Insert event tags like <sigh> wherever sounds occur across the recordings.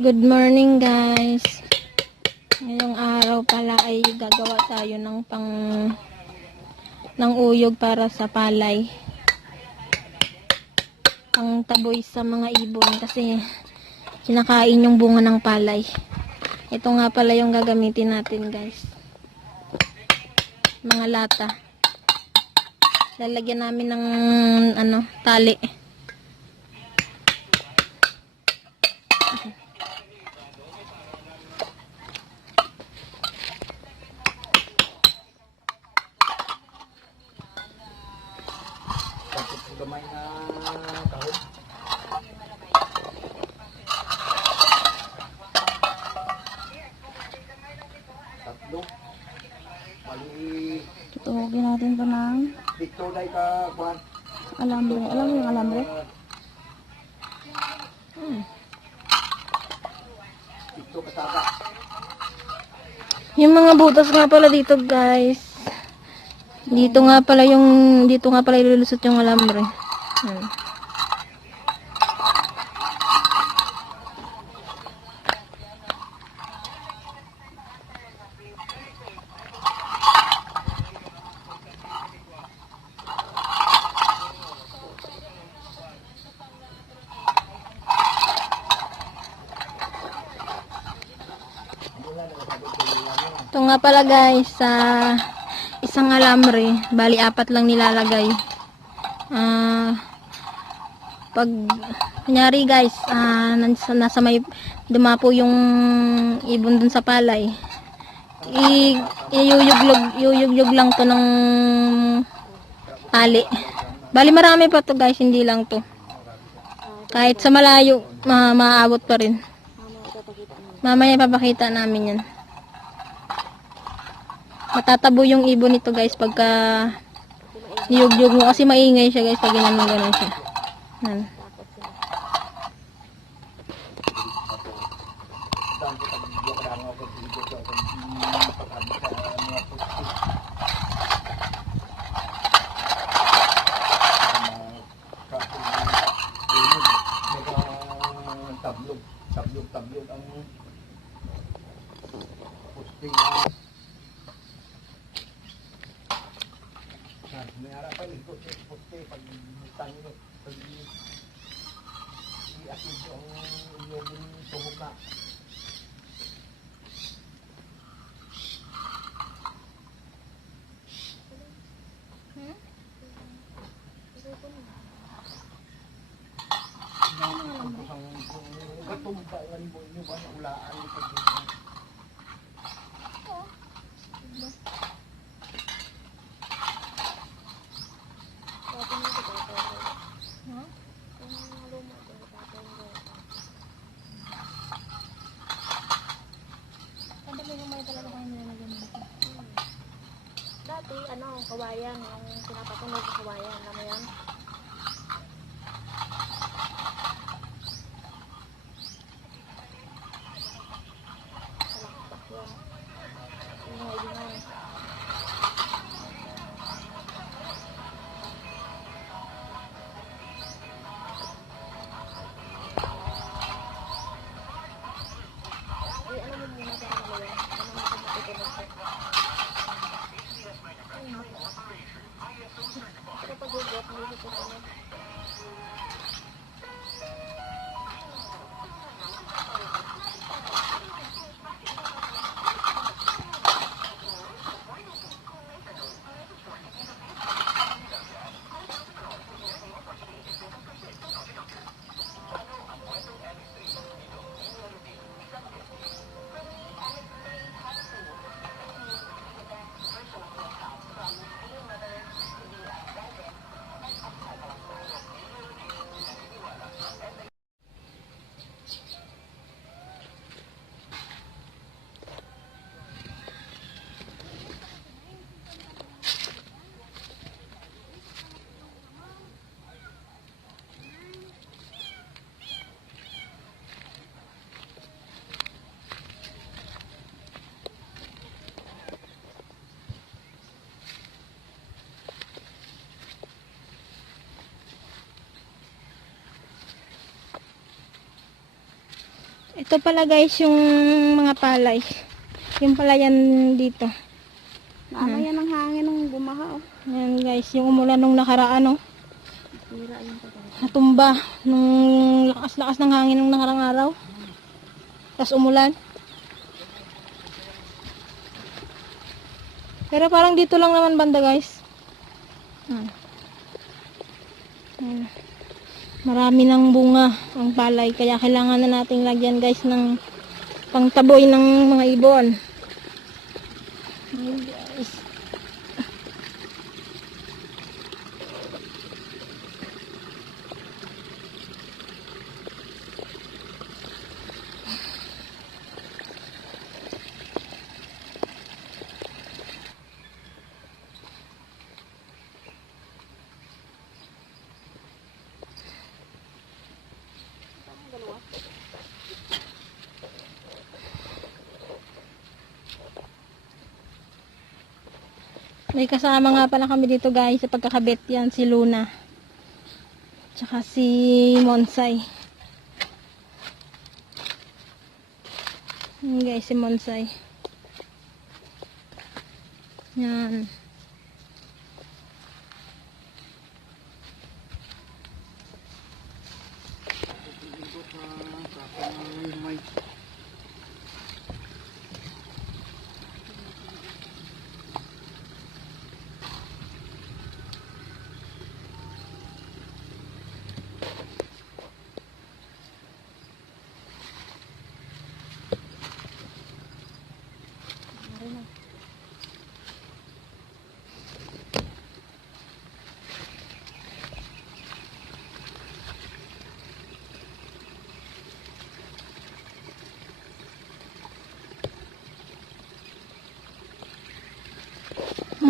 Good morning guys. Ngayong araw pala ay gagawa tayo ng pang ng uyog para sa palay. Pang taboy sa mga ibon kasi kinakain yung bunga ng palay. Ito nga pala yung gagamitin natin guys. Mga lata. Lalagyan namin ng ano, tali. Tapos gamay na kahon. Tatlo. Mali Tutugin natin to ng dito day ka kuhan. Alambre. Alam mo yung alambre? Hmm. Yung mga butas nga pala dito, guys. Dito nga pala yung dito nga pala ilulusot yung alambre. Hmm. Ito nga pala guys, sa isang alambre, bali apat lang nilalagay. Ah, pag, kunyari guys, ah, nasa, nasa may dumapo yung ibon dun sa palay, i, iyuyuglog, iyuyuglog lang to ng ali. Bali marami pa to guys, hindi lang to. Kahit sa malayo, ma maaabot pa rin. Mamaya papakita namin yan. Matatabo yung ibon nito guys pagka niyugyug mo kasi maingay siya guys pag ginanong ganun siya. Yan. Tablog, tablog, tablog ang posting na Ah, may harapan ito sa poste pag tanyo pag i-asin ang inyong tumuka. Gatumba ang mo inyo ba na ulaan ito dito? Dati, ano, kawayan. Yung pinapatunog sa kawayan. Wow. Ito pala guys yung mga palay. Yung pala yan dito. Ano yan ang hangin ng bumaha oh. Yan guys, yung umulan nung nakaraan oh. Tira yun talaga. Natumba nung lakas-lakas ng hangin nung nakarang araw. Tapos umulan. Pero parang dito lang naman banda guys. Hmm. Hmm. Marami ng bunga ang palay. Kaya kailangan na nating lagyan guys ng pangtaboy ng mga ibon. Ayan, guys. May kasama nga pala kami dito guys sa pagkakabit yan si Luna. Tsaka si Monsay. Yan guys si Monsay. Yan. May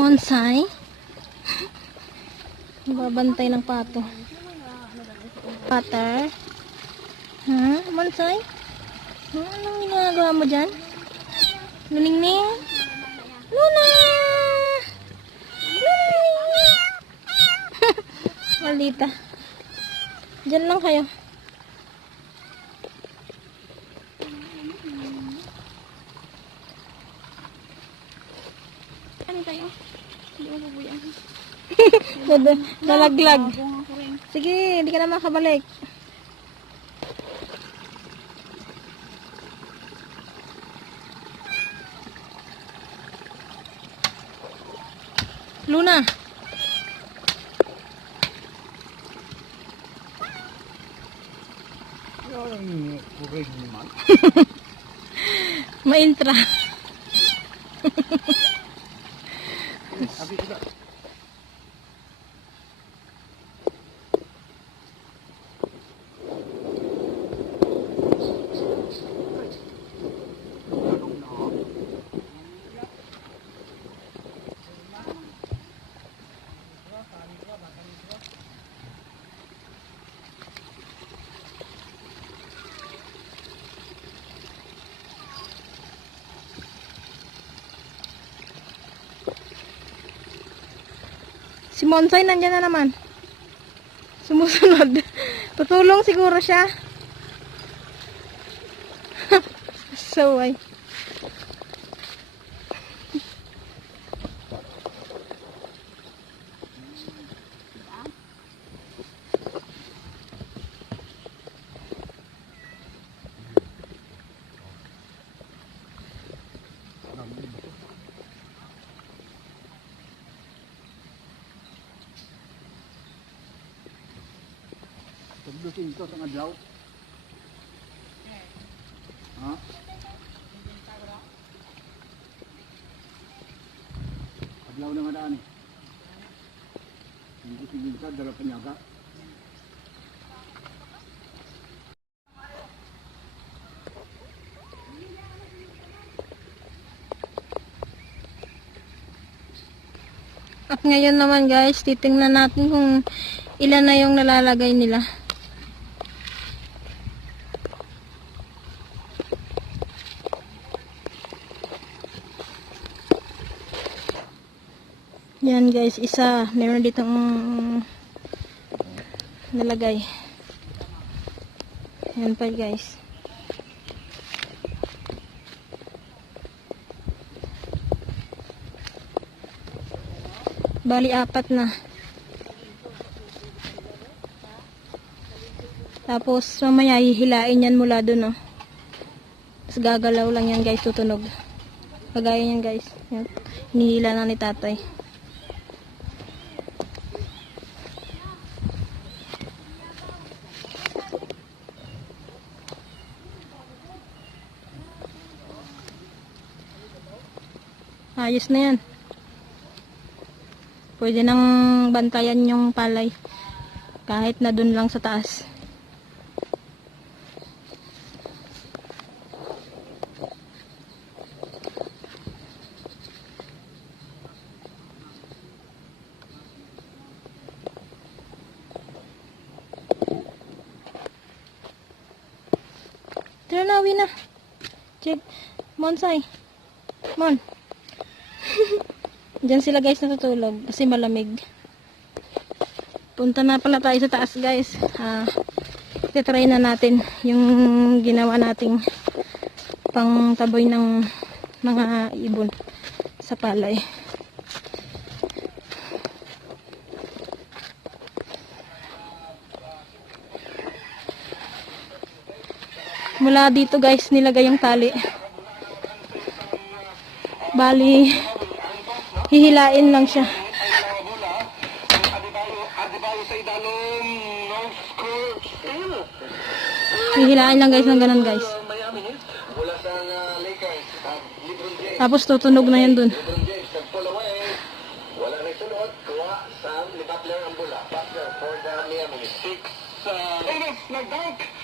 Monsay. Babantay ng pato. Pater. Ha? Monsay? Ha? Anong ginagawa mo dyan? Luningning? Luna! Luningning! <laughs> Maldita. Diyan lang kayo. Ano tayo? Hindi mo bubuyan. Ko rin. Sige, hindi ka na makabalik. Luna. Ay, kurig naman. <laughs> Maintra. Si Monsay nandyan na naman. Sumusunod. <laughs> Tutulong siguro siya. <laughs> so, ay. Paglusin ko sa adlaw. Ha? Adlaw na nga daan eh. Hindi tingin ka, dala. At ngayon naman guys, titingnan natin kung ilan na yung nalalagay nila. Yan guys, isa. Meron ditong um, nalagay. Yan pa guys. Bali apat na. Tapos mamaya hihilain yan mula dun oh. Tapos gagalaw lang yan guys, tutunog. Kagaya yan guys. Yan. Hinihila na ni tatay. Ayos na yan. Pwede nang bantayan yung palay. Kahit na dun lang sa taas. Tara na, uwi na. Check. Monsay. Mon. Diyan sila guys natutulog kasi malamig. Punta na pala tayo sa taas guys. Ah, try na natin yung ginawa nating pang taboy ng mga ibon sa palay. Mula dito guys nilagay yung tali. Bali, hihilain lang siya. Hihilain lang guys ng ganun guys. Tapos tutunog na yan dun.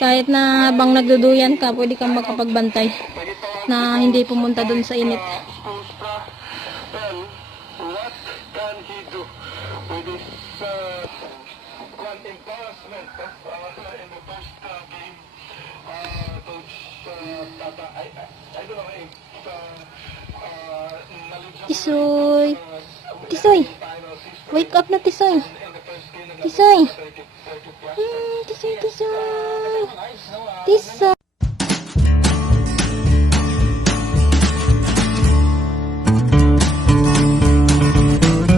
Kahit na habang nagduduyan ka, pwede kang makapagbantay na hindi pumunta dun sa init. Tisoy! Tisoy! Wake up na Tisoy!